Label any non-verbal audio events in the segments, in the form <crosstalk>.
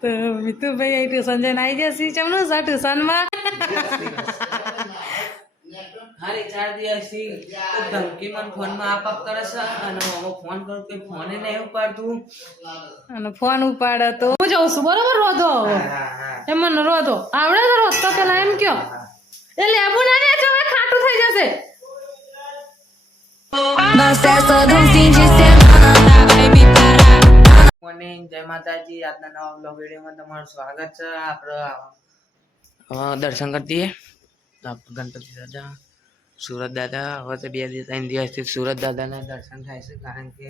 તો મિતુભાઈ આઈ ટ્યુશન જઈને આવી જશે ચમનું છે ટ્યુશનમાં હારી ચાર દિવસથી તો ધમકી મને ફોનમાં આપ આપ કરે છે અને હું ફોન કરું કોઈ ફોને નહીં ઉપાડતું અને ફોન ઉપાડે તો હું જઉં છું બરોબર રોધો એમ મને રોધો આવડે તો રોધતો પેલા એમ કયો એ લેબુ ના ને જો ખાટું થઈ જશે મોર્નિંગ જય માતાજી. આજના નવા બ્લોગ વિડીયોમાં તમારું સ્વાગત છે. આપણે દર્શન કરતી ગણપતિ દાદા સુરત દાદા હવે તો બે દિવસ ત્રણ દિવસથી સુરત દાદાના દર્શન થાય છે કારણ કે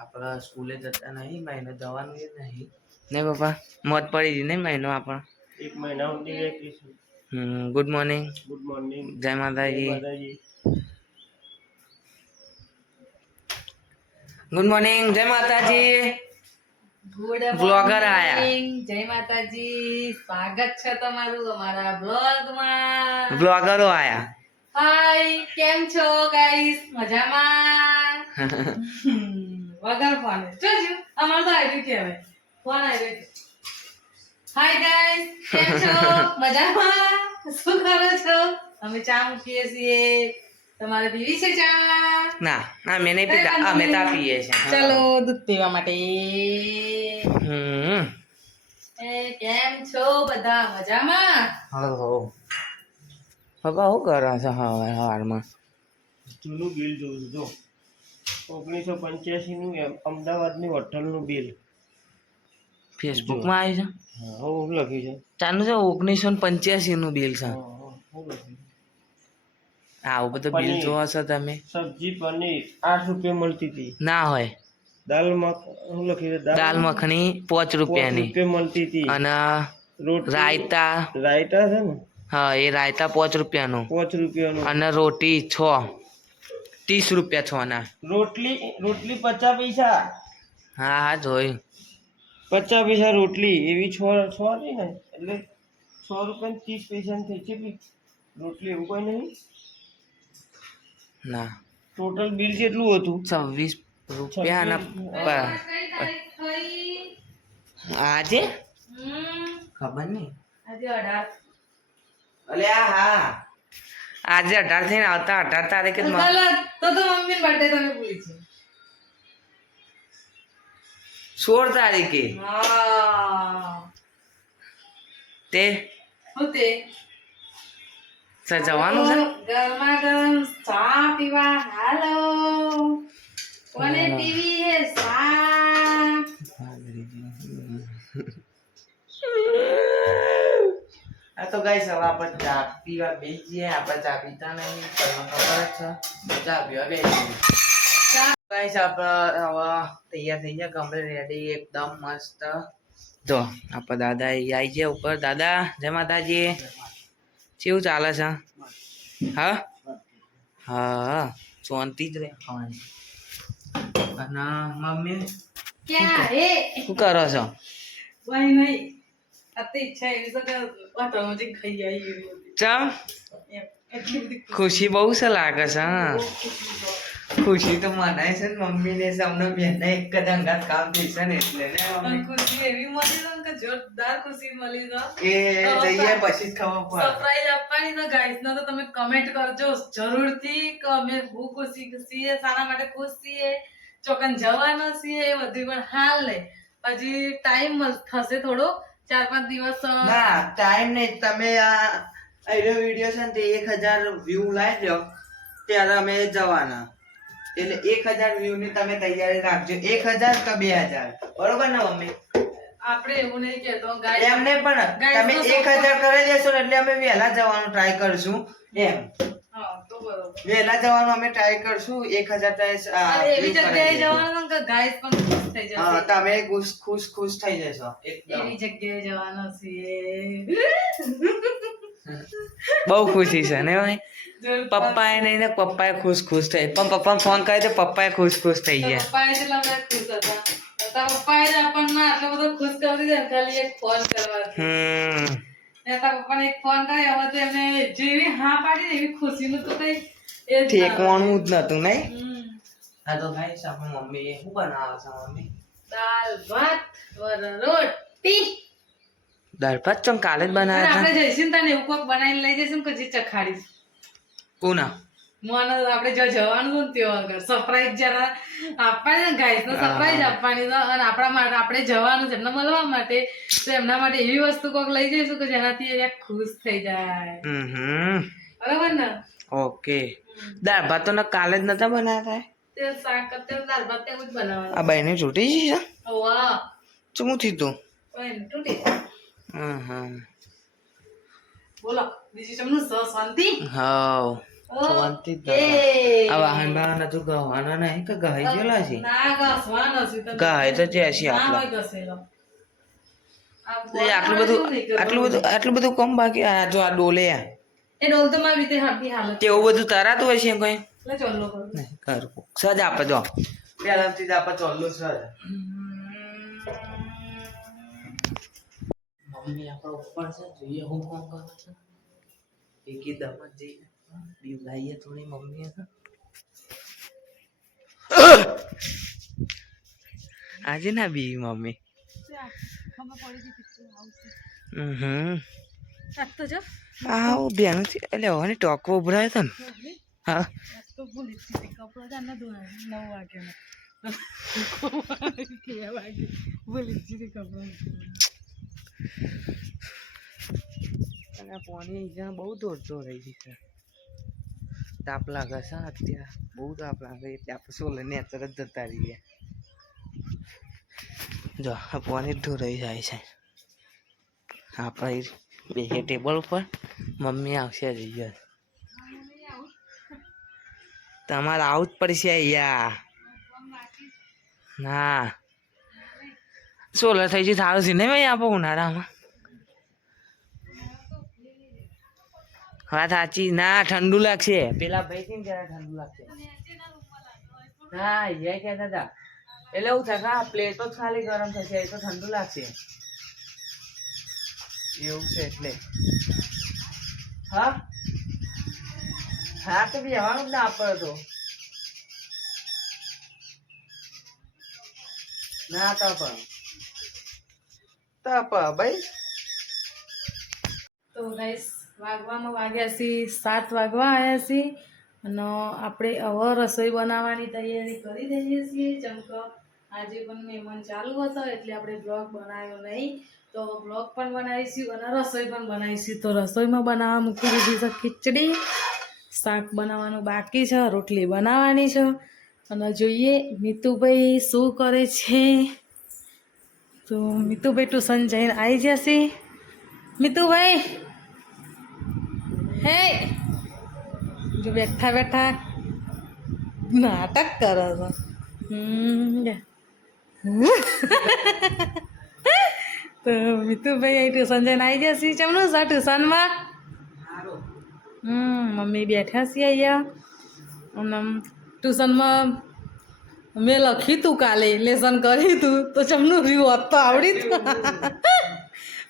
આપણે સ્કૂલે જતા નહીં મહિનો જવાનું જ નહીં. ને પપ્પા મોત પડી ગઈ નહીં મહિનો આપણો? એક મહિના સુધી ગુડ મોર્નિંગ. Good morning. જય માતાજી. ગુડ મોર્નિંગ જય માતાજી Vlogger આયા. જય માતાજી સ્વાગત છે તમારું અમારા બ્લોગમાં બ્લોગરો આયા. હાય કેમ છો ગાઈસ મજામાં? <laughs> વગર ફોન જોજો અમાર તો આવી કહેવાય ફોન આવી હાય ગાઈસ કેમ છો? <laughs> મજામાં? શું કરો છો? અમે ચા મૂકીએ છીએ. તમારે પીવી છે ચા? ના અમે નહીં પીતા. અમે તા પીએ છે. ચલો દૂધ પીવા માટે. હમ. એ કેમ છો બધા? મજામાં? હો હો પપ્પા શું કરો છો હવે સવારમાં? જૂનું બિલ જોઉં છું? જો ઓગણીસો પંચ્યાસી નું અમદાવાદની હોટલનું બિલ. ફેસબુકમાં આવી છે? હા હું લખ્યું છે. ચાલુ છે ઓગણીસો ને પંચ્યાસી નું બિલ છે હા, લખ્યું છે. આવું બધું બિલ. જોવો છો તમે? સબ્જી પનીર આઠ રૂપિયા મળતી હતી. ના હોય. દાલ મખ લખી દાલ મખણી પાંચ રૂપિયાની. મળતી હતી. અને રાયતા. રાયતા છે ને? હા એ રાયતા પાંચ રૂપિયાનું. પાંચ રૂપિયાનું. અને રોટી છ. ત્રીસ રૂપિયા છ ના રોટલી રોટલી પચાસ પૈસા. હા હા જોયું. પચાસ પૈસા રોટલી એવી છ છ ને? એટલે સો રૂપિયા ત્રીસ પૈસા થઈ છે રોટલી એવું કોઈ નહીં? ના. ટોટલ બિલ કેટલું હતું? છવ્વીસ રૂપિયા આજે? ખબર નહીં. આજે અઢાર. અલે આ હા. આજે અઢાર થઈને આવતા અઢાર તારીખે. તો તો મમ્મી બર્થડે તમે ભૂલી છે. સોળ તારીખે. તે? શું તે? જવાનું છે? ગરમા ગરમ ચા પીવા. હાલો. કોને પીવી હે ચા? આ તો ગાઈસ હવે આપણે ચા પીવા બેસીએ. આપણે ચા પીતા નહીં. તમને ખબર જ છે. ચા પીવા બેસીએ. ગાઈસ આપણે હવે તૈયાર થઈ ગયા. કમ્પ્લીટ રેડી એકદમ મસ્ત. જો આપણે દાદા આવી ગયા ઉપર. દાદા જય માતાજી. કેવું ચાલે છે? હા? હા શાંતિ જ રહે ખાવાની. અને મમ્મી? ક્યાં? હે શું કરો છો? ભાઈ નહીં. અતિ ઈચ્છા એવી તો ઓટોમેટિક ખાઈ આવી હતી. ચમ? એમ. એટલી બધી ખુશી. બહુ છે લાગે છે હા. ખુશી તો મનાય છે ને મમ્મી ને સૌને બેન એક જ અંગાત કામ થશે ને એટલે ને મમ્મી? ખુશી એવી મળી છે જોરદાર ખુશી મળી છે કે જઈએ પછી જ ખબર પડે. સરપ્રાઈઝ આપવાની તો ગાઈસ તો તમે કમેન્ટ કરજો. જરૂરથી કે અમે હું ખુશી છીએ શાના માટે ખુશ છીએ. ચોકન જવાનો છીએ એ બધું પણ હાલ નહીં. હજી ટાઈમ થશે થોડો. ચાર પાંચ દિવસ ના ટાઈમ નહીં. તમે આ આઈડિયો વીડિયો છે ને તે એક હજાર વ્યૂ લાવી દો. ત્યારે અમે જવાના. એટલે એક હજાર વ્યૂ ની તમે તૈયારી રાખજો. એક હજાર કે બે હજાર. બરોબર ને મમ્મી? આપણે એવું નહીં કહેતો ગાઈસ એમને પણ તમે તો એક હજાર કરી દેશો એટલે અમે વહેલા જવાનું ટ્રાય કરશું એમ. વેલા વહેલા જવાનું અમે ટ્રાય કરશું એક હજાર એવી જગ્યાએ જવાનું કે ગાય પણ ખુશ થઈ જશે. હા તમે ખુશ ખુશ ખુશ થઈ જશો એવી જગ્યાએ જવાનો છે. બહુ ખુશી છે ને ભાઈ? પપ્પા પપ્પાએ નહીં ને પપ્પાએ ખુશ ખુશ થઈ. પણ પપ્પા ફોન કરે તો પપ્પાએ ખુશ ખુશ થઈ ગયા. પપ્પા બધા ખુશ હતા. તારા પપ્પાએ જ આપણને આટલો બધો ખુશ કરી દીધો ને ખાલી એક ફોન કરવાથી. હમ. ને તારા પપ્પાને એક ફોન કર્યો હવે તો એમને જેવી હા પાડી ને એવી ખુશીનું તો કઈ એ. ઠેકવાનું જ નતું નહીં? હા તો ભાઈ આપણી મમ્મી શું બનાવે છે મમ્મી? દાળ ભાત વર રોટી. દાળ ભાત ચમ કાલે જ બનાવ્યા આપણે જઈશું ને તને એવું કોક બનાવીને લઈ જઈશું કે જે ચખાડીશ. કોના? મને આપણે જો જવાનું હતું ત્યાં આગળ સરપ્રાઈઝ જરા આપવાની ને ગાઈસ ને સરપ્રાઈઝ આપવાની તો. અને આપણા માટે આપણે જવાનું છે એમને મળવા માટે. તો એમના માટે એવી વસ્તુ કોક લઈ જઈશું કે જેનાથી એ ખુશ થઈ જાય. બરાબર ને? ઓકે. દાળ ભાત તો કાલે જ નતા બનાવ્યા તે શાક અત્યારે દાળ ભાત એવું જ બનાવવાનું. આ બાઈને છૂટી છે? વાહ શું થયું ને તૂટી હા હમ. બોલો બીજી ચમનું સ શાંતિ? હાવ. શાંતિ જ. આ વાહન બાહન હજુ ગવાના નહીં કે ગહાઈ ગયેલા છે? છે તો તો છે આટલું. બધું આટલું બધું આટલું બધું કમ બાકી? આ જો આ ડોલે આ. એ ડોલ તો મારી રીતે હાથી હાલત તેવું બધું તરાતું હોય છે કઈ? એટલે ચોલ્લો કરું. નહીં કરું. સજ આપે જો પહેલાથી જ આપે ચોલ્લું સજ. મમ્મી આપણો ઉપર છે જોઈએ હું કોણ કરું છું. એકી દમ જ લાવીએ થોડી મમ્મી આજે ના બી મમ્મી. આવ બેન એટલે હવે ટોકવો ઉભરાયો હતો ને. હા. અને આ બહુ દૂર રહી ગઈ છે. તાપ લાગે છે અત્યારે. બહુ તાપ લાગે એટલે આપણે સોલર ને તરત જતા રહીએ. જો, આ પાણી રહી જાય છે. આપણે બે ટેબલ ઉપર મમ્મી આવશે જઈએ તમારે આવું જ પડશે અહીંયા. ના. સોલર થઈ ગયું સારું છે ને ભાઈ આપો ઉનાળામાં. વાત સાચી. ના, ઠંડુ લાગશે. પેલા ભાઈ ને જરા ઠંડુ લાગશે. હા, એ કહેતા હતા. એટલે એવું કે આ પ્લેટો જ ખાલી ગરમ થશે, એ તો ઠંડુ લાગશે. એવું છે એટલે. હા? હા, તો બેવાનું જ ના આપડે તો. ના તપ તપ ભાઈ. તો ગાઈસ વાગવામાં વાગ્યા છીએ, સાત વાગવા આવ્યા છે અને આપણે હવે રસોઈ બનાવવાની તૈયારી કરી દઈએ છીએ. ચમકો આજે પણ મહેમાન ચાલુ હતો એટલે આપણે બ્લોગ બનાવ્યો નહીં. તો બ્લોગ પણ બનાવીશું અને રસોઈ પણ બનાવીશું. તો રસોઈમાં બનાવવા મૂકી દીધી છે ખીચડી. શાક બનાવવાનું બાકી છે, રોટલી બનાવવાની છે. અને જોઈએ મિતુભાઈ શું કરે છે. તો મિતુભાઈ ટ્યુશન જઈને આવી જશે. મિતુભાઈ! હે. જો બેઠા બેઠા નાટક કરો છો. <laughs> તો મિતુભાઈ અહીં ટ્યુશન જઈને આવી જશે ચમનું છે ટ્યુશનમાં? હમ મમ્મી બેઠા છીએ અહીંયા. અને ટ્યુશનમાં મેં લખ્યું તું કાલે લેસન કર્યું તું. તો ચમનું રહ્યું હોત તો આવડી <laughs>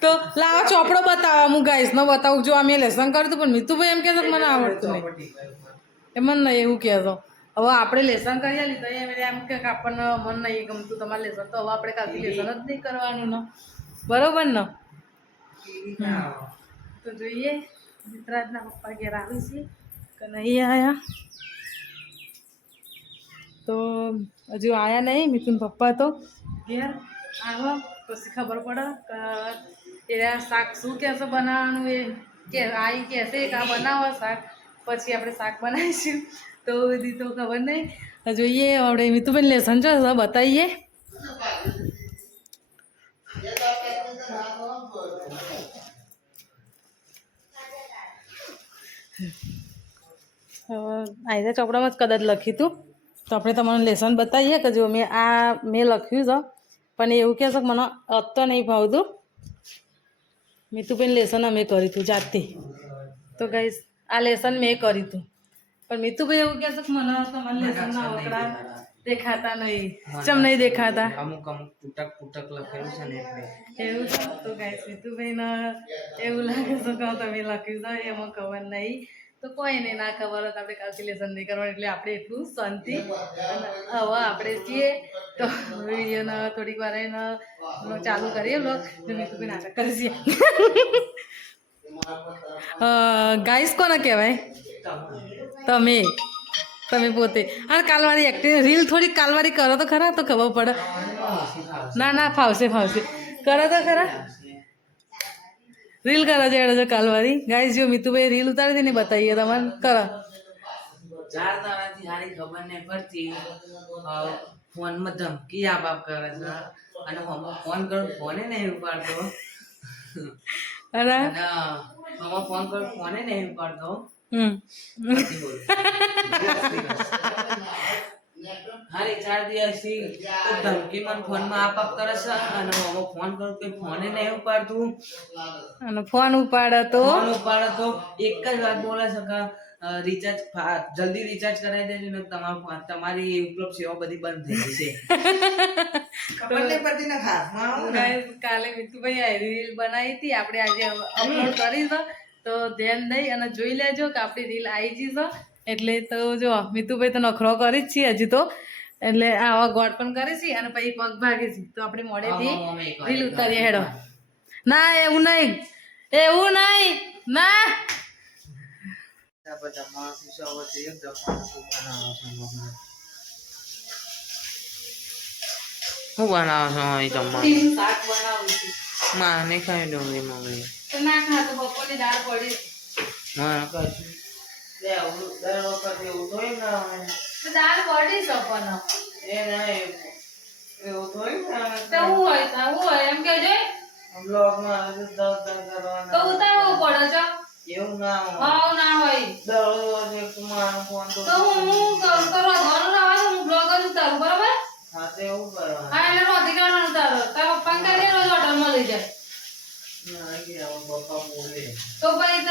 તું તો લાવો ચોપડો બતાવો હું ન બતાવું, જો આ મેં લેસન કરતું પણ મિતુભાઈ એમ કહેતો મને આવડતું નહીં. એ મન નહીં એવું કહેતો. હવે આપણે લેસન કરી લીધું એમ એટલે એમ કે આપણને મન નહીં ગમતું તમારે લેસન તો હવે આપણે કાલથી લેસન જ નહીં કરવાનું ને. બરોબર ને? તો જોઈએ. મિત્રાજના પપ્પા ઘેર આવી છે કે નહીં આવ્યા તો હજુ આવ્યા નહીં, મિથુન પપ્પા તો? ઘેર આવો, પછી ખબર પડે કે એ શાક શું કહેશે બનાવવાનું એ? કે આઈ કહેશે કે આ બનાવો શાક. પછી આપણે શાક બનાવીશું. તો બધી તો ખબર નહીં. જોઈએ, આપણે મિતુબેન લેસન છે બતાવીએ. આયરા ચોપડામાં જ કદાચ લખ્યું હતું તો આપણે તમને લેસન બતાવીએ, કે જો મેં આ, મેં લખ્યું છે. પણ એવું કહેશો કે મને અત્તો નહીં ભાવતું. મિતુબેન લેસન અમે કર્યું હતું જાતે. તો ગઈશ આ લેસન મેં કર્યું હતું પણ મીતુભાઈ એવું કહેશે કે મને તમારા લેસનના આંકડા દેખાતા નહીં. ચમ નહીં દેખાતા. અમુક અમુક તૂટક તૂટક લખેલું છે ને એટલે. એવું તો ગાઈસ મિતુભાઈને એવું લાગે છે કે તમે લખ્યું છે એમાં ખબર નહીં. તો તો કોઈ નહીં ના ખબર હોત, આપણે કેલ્ક્યુલેશન નહીં કરવાનું, એટલે આપણે એટલું શાંતિ અને હવે આપણે છીએ. તો વિડીયોને થોડીક વાર એને ચાલુ કરીએ બ્લોગ મેં તું નાટક ગાઈસ કોને કહેવાય? તમે. તમે પોતે. અને કાલવારી એક્ટિંગ રીલ થોડી કાલવાળી કરો તો ખરા, તો ખબર પડે. ના ના, ફાવશે ફાવશે. કરો તો ખરા. રીલ કરો છે એડો કાલવારી. ગાઈસ જો મિતુભાઈ રીલ ઉતારી દઈને બતાવીએ તમારે કરો. ચાર દાડાથી હારી ખબર નહીં પડતી. ફોનમાં ધમકી આપ આપ કરે છે. અને ફોન કર ફોને નહીં ઉપાડતો. અરે મમ્મા ફોન કર ફોને નહીં ઉપાડતો. હમ. હારી ચાર દિવસથી તો ધમકી મને ફોનમાં આપ આપ કરે છે. અને મમ્મા ફોન કરું કે ફોને નહીં ઉપાડતું. અને ફોન ઉપાડે તો? ફોન ઉપાડે તો એક જ વાત બોલે છે કે રિચાર્જ જલ્દી રિચાર્જ કરાવી દેજો ને તમારું ફોન- તમારી ઉપલબ્ધ સેવા બધી બંધ થઈ. Guys, કાલે મિતુભાઈ આ રીલ બનાવી હતી. આપણે આજે અપલોડ કરી તો ધ્યાન દઈ અને જોઈ લેજો કે આપણી રીલ આવી ગઈ છે. એટલે તો જો મિતુભાઈ તો નખરો કરી જ છીએ હજી તો. એટલે આવા ગોળ પણ કરે છે અને પછી પગ ભાગે છે. તો આપણે મોડેથી રીલ ઉતારીએ હેડો. ના એવું નહીં. એવું નહીં. ના. હું બનાવે છે અહીં તમારું? શાક બનાવું છું. માં નહીં ખાઈ ડુંગળી મંગળી ના ખાતો બપોરની દાળ પડી છે. માં લે, દર વખત એવું થોડી ના હોય. તો દાળ પડી પણ એ નહીં, એવું. થોડી ના હોય. તો. હું હોય તો હું હોય એમ કેજો બ્લોગમાં આવે તો દસ દસ કરવાના. તો ઉતારવું પડે છે એવું ના હોય. ના હોય. દરરોજ એક માણસ ફોન તો હું હું કરું તો ના હોય હું બ્લોગ જ ઉતારું બરાબર? હા તો એવું કરવાનું. હા એટલે રોધી કાઢવાનું ઉતારો. તારા દે રોજ હોટલમાં લઈ જાય. ના, કે પપ્પા બોલે. તો પછી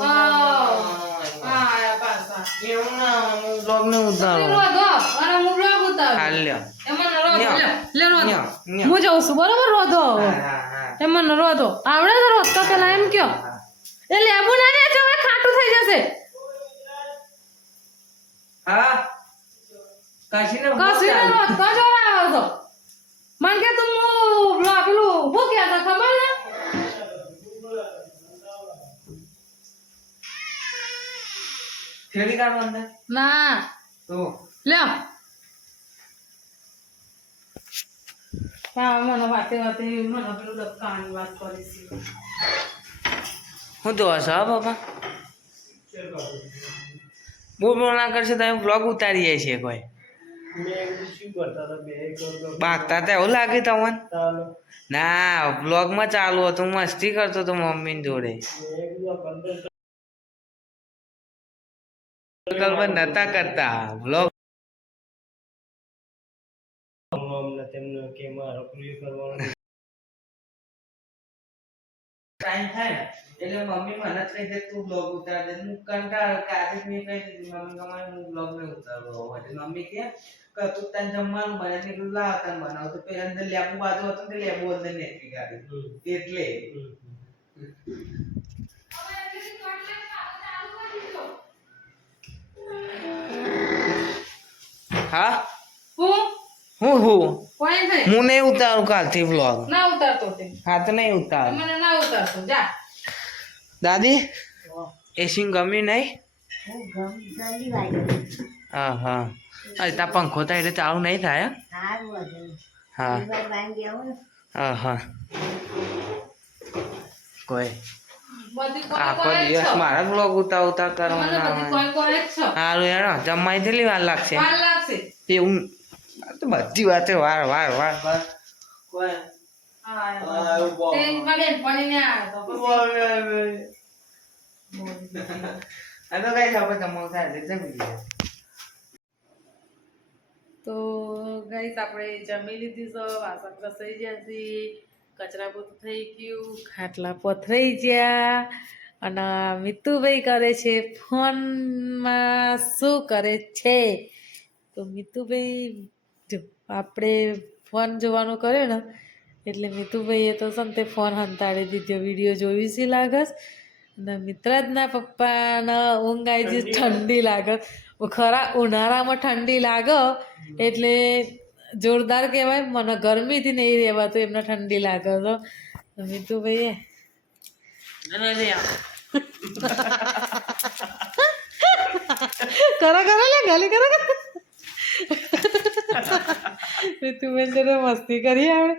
હા જાઉં છું બરોબર રોધો. એમાં રોધો આવડે તો રોધતો પેલા એમ કયો એ લેબુ ના ને હવે ખાટું થઈ જશે હા કાશીને કશું રોધતો જ આવે તો મને કે તું પેલું ભૂખ્યા હતા ખબર ને ખેડી કાઢો અંદર? ના. તો? લે. હા મને વાતે વાતે મને પેલું ડબકાની વાત કરી છે. હું તો હશે હા બાપા. બોલ બોલ ના કરશે તમે બ્લોગ ઉતારી જાય કોઈ. બાગતા તો એવું લાગે તમને ના બ્લોગમાં ચાલુ હતું મસ્તી કરતો હતો મમ્મી જોડે. કલ્પના નતા કરતા. બ્લોગ ટાઈમ થાય એટલે મમ્મી મને જ કહી દે તું બ્લોગ ઉતાર દે. હું કંટાળ કાલે જ મેં કહી દીધું મમ્મી કમાય હું બ્લોગ નહીં ઉતારો એટલે મમ્મી કે કે તું તને જમવાનું બને એટલું લાવ તને બનાવ. તો પેલા અંદર લેબુ બાજુ હતું ને તે લેબુ અંદર નેચી કાઢી. એટલે. હા? હું? હું હું? હું નહીં ઉતારું કાલથી વ્લોગ ના ઉતારતો તે. હા તો નહીં ઉતાર. મને ના ઉતારતો. જા. દાદી? એસી ગમી નહીં? હા હા અરે તા પંખો થાય એટલે ચાલુ નહીં થાય હા? હા હા. કોઈ. આખો દિવસ મારા બ્લોગ ઉતાર કરવાના સારું યાર જમવાની કેટલી વાર લાગશે. એવું તો બધી વાતે વાર વાર વાર. તે જમવું ગાઈસ આપણે જમી લીધી છે વાસણ ઘસાઈ ગયા છે કચરા બધું થઈ ગયું ખાટલા પથરાઈ ગયા અને મિતુભાઈ કરે છે ફોનમાં શું કરે છે? તો મિતુભાઈ જો આપણે ફોન જોવાનું કર્યો ને એટલે મિતુભાઈએ તો સંતે ફોન હંતાડી દીધો વીડિયો જોયું છે લાગસ? અને મિત્રાજના પપ્પાને ઊંઘ આવી જઈ ઠંડી લાગે ખરા ઉનાળામાં ઠંડી લાગે એટલે જોરદાર કહેવાય. મને ગરમીથી નહીં રહેવાતું એમને ઠંડી લાગે તો. મિતુભાઈએ. કરો કરો લે ગાલી કરો. મિતુભાઈ જોડે મસ્તી કરી આપણે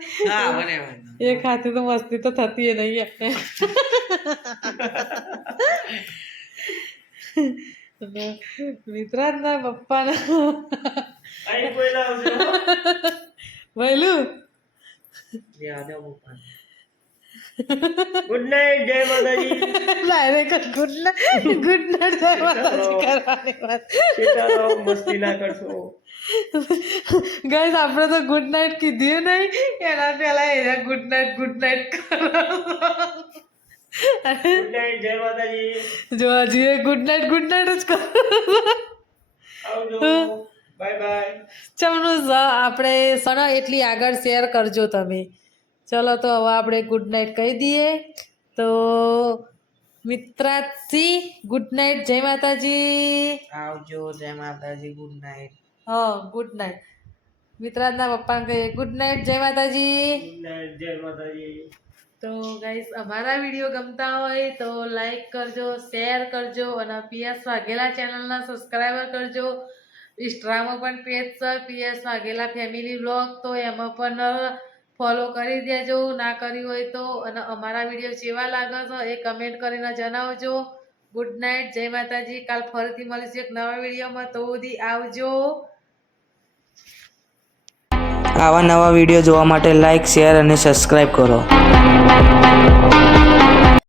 એ ખાતે એક હાથે તો મસ્તી તો થતી નહીં. આપણે મિત્રાના પપ્પાના અહીં કોઈ ના આવજો વહેલું ગુડ નાઇટ જય Mataji direct good night good night જય માતાજી કરવાની વાત મસ્તી ના કરશો ગાઈસ આપણે તો ગુડ નાઇટ કીધું નહીં એના પહેલા એને ગુડ નાઇટ ગુડ નાઇટ કરો ગુડ નાઇટ જય માતાજી જો હજી ગુડ નાઇટ ગુડ નાઇટ જ કરો આવજો બાય બાય ચમનું આપણે સણા એટલી આગળ શેર કરજો તમે. ચલો તો હવે આપણે ગુડ નાઇટ કહી દઈએ. તો મિત્રાથી ગુડ નાઇટ જય માતાજી. આવજો જય માતાજી ગુડ નાઇટ હા ગુડ નાઇટ મિત્રાજના પપ્પાને કહીએ ગુડ નાઇટ જય માતાજી. ગુડ નાઇટ જય માતાજી. તો ગાઈસ અમારા વીડિયો ગમતા હોય તો લાઈક કરજો શેર કરજો અને પીએસ વાઘેલા ચેનલના સબસ્ક્રાઈબર કરજો. ઇન્સ્ટામાં પણ પેજ છે પીએસ વાઘેલા ફેમિલી બ્લોગ તો એમાં પણ ફોલો કરી દેજો, ના કરી હોય તો, અને અમારા વીડિયો કેવા લાગે છે, એ કમેન્ટ કરીને જણાવજો. ગુડ નાઇટ જય માતાજી. કાલ ફરીથી મળીશું એક નવા વિડીયોમાં. તો સુધી આવજો. આવા નવા વીડિયો જોવા માટે લાઈક શેર અને સબસ્ક્રાઈબ કરો.